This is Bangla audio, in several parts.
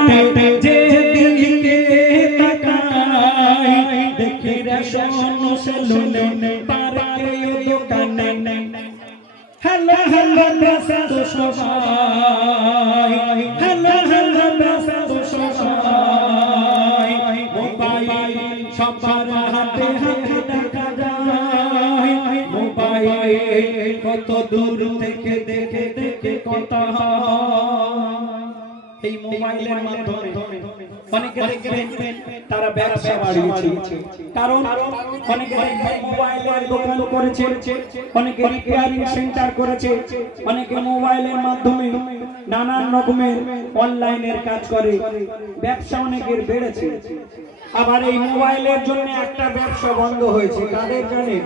ঘাটে যে দিকে তাকাই দেখি রেশন সেলুনে পার্কে ও দোকানে হ্যালো হ্যালো ব্যস্ত সবাই হ্যালো হ্যালো ব্যস্ত সবাই মোবাইল সবার হাতে হাতে দেখা কত দূর থেকে দেখে দেখে কথা হয় এই মোবাইলের মাধ্যমে অনেকে দেখবেন তারা ব্যবসা বাড়িয়েছে কারণ অনেকে মোবাইলের দোকান করেছে অনেকে রিপেয়ারিং সেন্টার করেছে। অনেকে মোবাইলের মাধ্যমে নানান রকমের অনলাইনের কাজ করে। ব্যবসা অনেকের বেড়েছে। আবার এই মোবাইলের জন্য একটা ব্যবসা বন্ধ হয়েছে। কাদের জানেন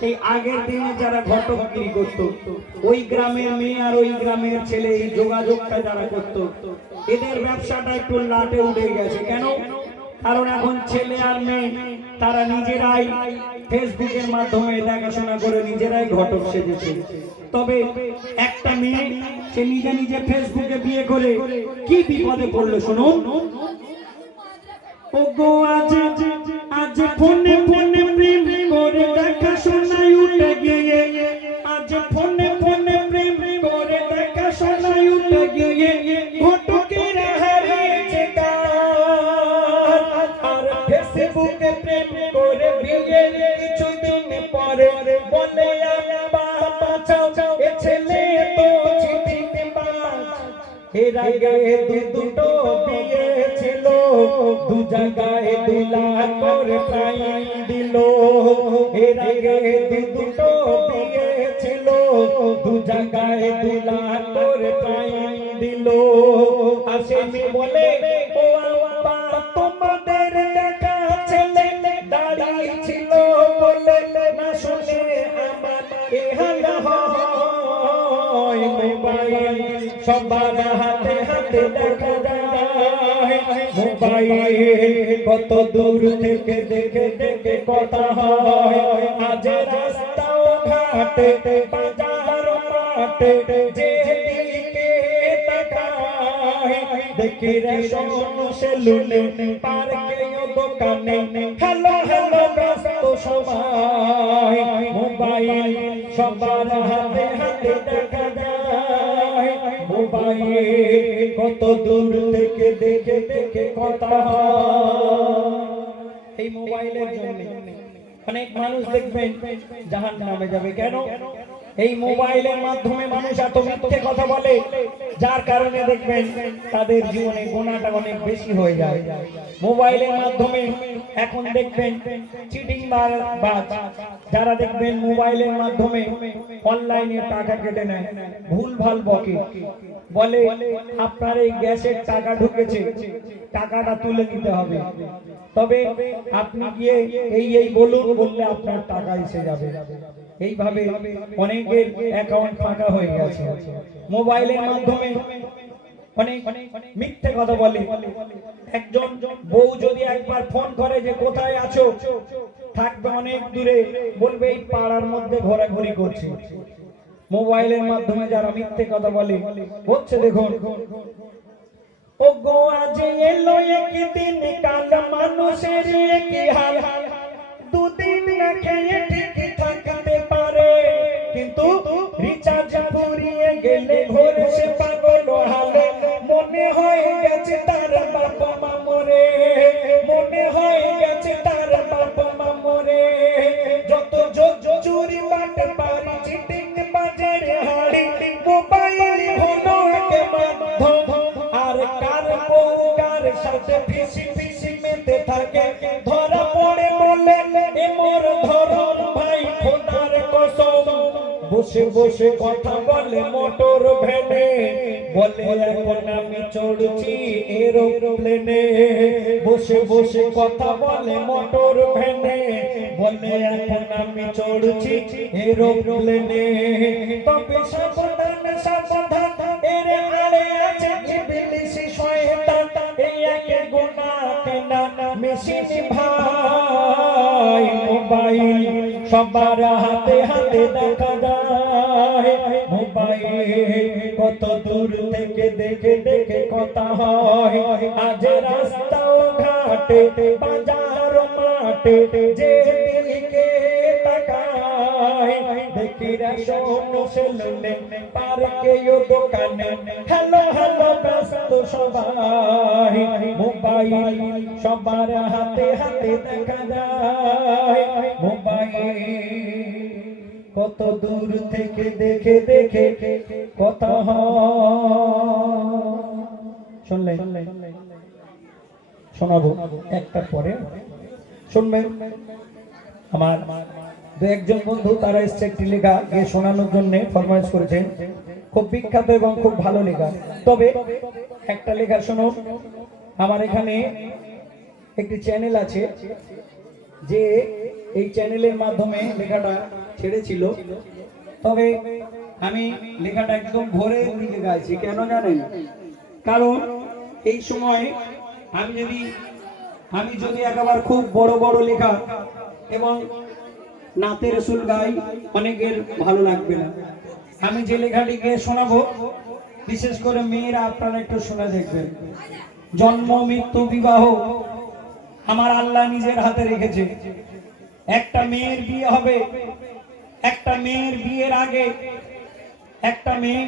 সেই আগের দিনে যারা ঘটকগিরি করত, ওই গ্রামের মেয়ে আর ওই গ্রামের ছেলে এই যোগাযোগটা যারা করত, এদের ব্যবসাটা একটু লাটে উঠে গেছে। কেন? কারণ এখন ছেলে আর মেয়ে, তারা নিজেরাই ফেসবুকের মাধ্যমে দেখাশোনা করে নিজেরাই ঘটক সেজেছে। তবে একটা মেয়ে, সে নিজে নিজে ফেসবুকে বিয়ে করে, কি বিপদে পড়ল শুনুন? ও গো আজ আজ ফোনে ফোনে প্রেম করে দেখা শোনাই উঠে গিয়ে। আজ ফোনে ফোনে প্রেম করে দেখা শোনাই উঠে গিয়ে। ঘটকের হারিয়েছে। আর ফেসবুকে প্রেম করে বিয়ে কিছুদিন পরে বলে ছেলে তো চিঠিবাজ এর আগে দুটো বিয়ে দু জায়গায় দু লাখ করে প্রাইম দিল। এর আগে দুটো বিয়ে ছিল দু জায়গায় দু করে প্রাইম দিল। আসেনি বলে ও আব্বা, তোমাদের দেখা ছেলে দাঁড়িয়ে ছিল বলে না শুনে আমার এ হাল হয়। সবার হাতে হাতে দেখা যায়। মোবাইল কত দূর থেকে দেখে দেখে কথা হয় আজ রাস্তা ঘাটে বাজার মাঠে যে দিকে তাকায় দেখি রেশন সেলুনে পার্কে দোকানে হ্যালো হ্যালো ব্যস্ত সবাই মোবাইল সবার হাতে হাতে দেখা যায় মোবাইল কত দূর থেকে দেখে দেখে কথা এই মোবাইলের জন্য অনেক মানুষ দেখবেন জাহান নামে যাবে। কেন? এই মোবাইলের মাধ্যমে মানুষ এত মিথ্যে কথা বলে, যার কারণে দেখবেন তাদের জীবনে গোনাটা অনেক বেশি হয়ে যায়। মোবাইলের মাধ্যমে এখন দেখবেন চিটিং বাজ, যারা দেখবেন মোবাইলের মাধ্যমে অনলাইনে টাকা কেটে নেয় ভুল ভালো বকে। বলে, আপনার এই গ্যাসের টাকা ঢুকেছে, টাকাটা তুলে নিতে হবে। তবে আপনি গিয়ে এই এই বলুন, বললে আপনার টাকা এসে যাবে। এইভাবে অনেকের অ্যাকাউন্ট ফাঁকা হয়ে গেছে। মোবাইলের মাধ্যমে অনেক মিথ্যে কথা বলে। একজন বউ যদি একবার ফোন করে যে কোথায় আছো, থাকবে অনেক দূরে, বলবে এই পাড়ার মধ্যে ঘোরাঘুরি করছে। মোবাইলের মাধ্যমে যারা মিথ্যে কথা বলে, হচ্ছে দেখুন। ও গো আজ এলো একদিন কাল মানুষের কি হাল হাল। সাথে ফিসি ফিসি মেতে থাকে। ধরা পড়ে বলে, এ মোর ধরন ভাই খোদার কসম। বসে বসে কথা বলে মোটর ভ্যানে। বলে, এখন আমি চড়ছি এরোপ্লেনে। বসে বসে কথা বলে মোটর ভ্যানে। বলে, এখন আমি চড়ছি এরোপ্লেনে। তবে সাবধান সাবধান। মেশিন ভাই, মোবাইল সবার হাতে হাতে দেখা যায়। মোবাইল কত দূর থেকে দেখে দেখে কথা হয়। আজ রাস্তা ও ঘাটে বাজার মাঠে, যে মোবাইল সবার হাতে হাতে দেখা যায় মোবাইল কত দূর থেকে দেখে দেখে কথা শুনলেন শোনাবো একটার পরে শুনবেন আমার একজন বন্ধু তারা এসছে একটি লেখা গিয়ে শোনানোর জন্য ফরমাইশ করেছেন খুব বিখ্যাত এবং খুব ভালো লেখা। তবে একটা লেখা শোনো, আমার এখানে একটি চ্যানেল আছে যে এই চ্যানেলের মাধ্যমে লেখাটা ছেড়েছিল। তবে আমি লেখাটা একদম ভোরে দিকে গাইছি, কেন জানেন? কারণ এই সময় আমি যদি আমি যদি একবার খুব বড় বড় লেখা এবং নাতে রসুল গাই, অনেকের ভালো লাগবে না। আমি যে লেখাটিকে শোনাবো, বিশেষ করে মেয়েরা আপনারা একটু শোনা দেখবেন। জন্ম, মৃত্যু, বিবাহ আমার আল্লাহ নিজের হাতে রেখেছে। একটা মেয়ের বিয়ে হবে, একটা মেয়ের বিয়ের আগে একটা মেয়ে